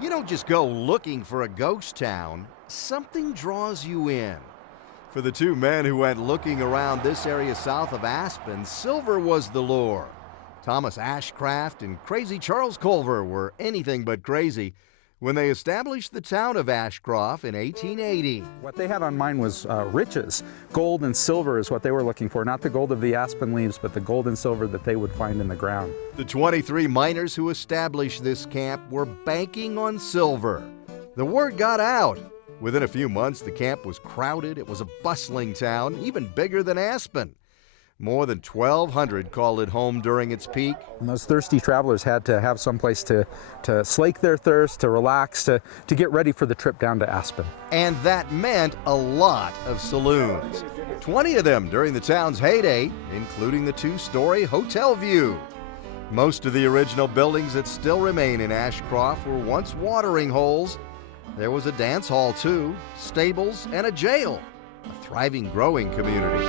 You don't just go looking for a ghost town, something draws you in. For the two men who went looking around this area south of Aspen, silver was the lure. Thomas Ashcroft and Crazy Charles Culver were anything but crazy when they established the town of Ashcroft in 1880. What they had on mind was riches. Gold and silver is what they were looking for, not the gold of the aspen leaves, but the gold and silver that they would find in the ground. The 23 miners who established this camp were banking on silver. The word got out. Within a few months, the camp was crowded. It was a bustling town, even bigger than Aspen. More than 1,200 called it home during its peak. And those thirsty travelers had to have some place to slake their thirst, to relax, to get ready for the trip down to Aspen. And that meant a lot of saloons. 20 of them during the town's heyday, including the two-story Hotel View. Most of the original buildings that still remain in Ashcroft were once watering holes. There was a dance hall, too, stables, and a jail. A thriving, growing community.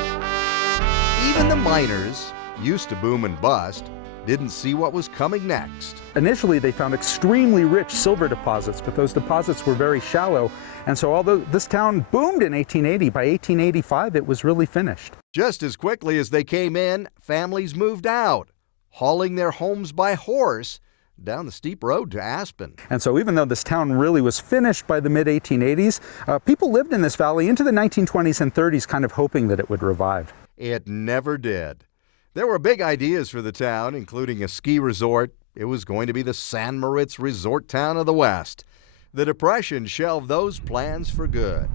Even the miners, used to boom and bust, didn't see what was coming next. Initially, they found extremely rich silver deposits, but those deposits were very shallow. And so although this town boomed in 1880, by 1885, it was really finished. Just as quickly as they came in, families moved out, hauling their homes by horse down the steep road to Aspen. And so even though this town really was finished by the mid-1880s, people lived in this valley into the 1920s and 30s kind of hoping that it would revive. It never did. There were big ideas for the town, including a ski resort. It was going to be the San Moritz resort town of the West. The Depression shelved those plans for good.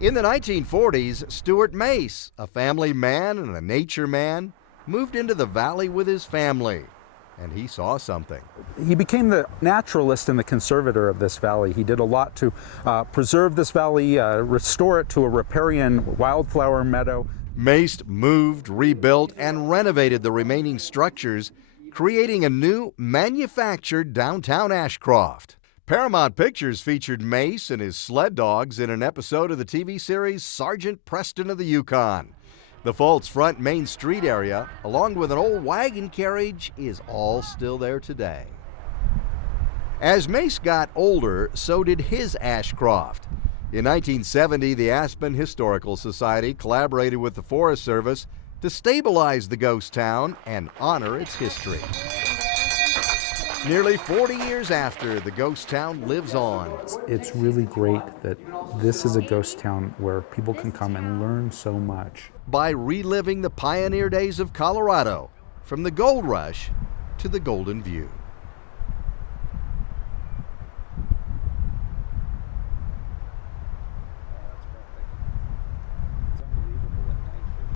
In the 1940s, Stuart Mace, a family man and a nature man, moved into the valley with his family. And he saw something. He became the naturalist and the conservator of this valley. He did a lot to preserve this valley, restore it to a riparian wildflower meadow. Mace moved, rebuilt, and renovated the remaining structures, creating a new manufactured downtown Ashcroft. Paramount Pictures featured Mace and his sled dogs in an episode of the TV series Sergeant Preston of the Yukon. The Fultz Front Main Street area, along with an old wagon carriage, is all still there today. As Mace got older, so did his Ashcroft. In 1970, the Aspen Historical Society collaborated with the Forest Service to stabilize the ghost town and honor its history. Nearly 40 years after, the ghost town lives on. It's really great that this is a ghost town where people can come and learn so much. By reliving the pioneer days of Colorado, from the gold rush to the Golden View.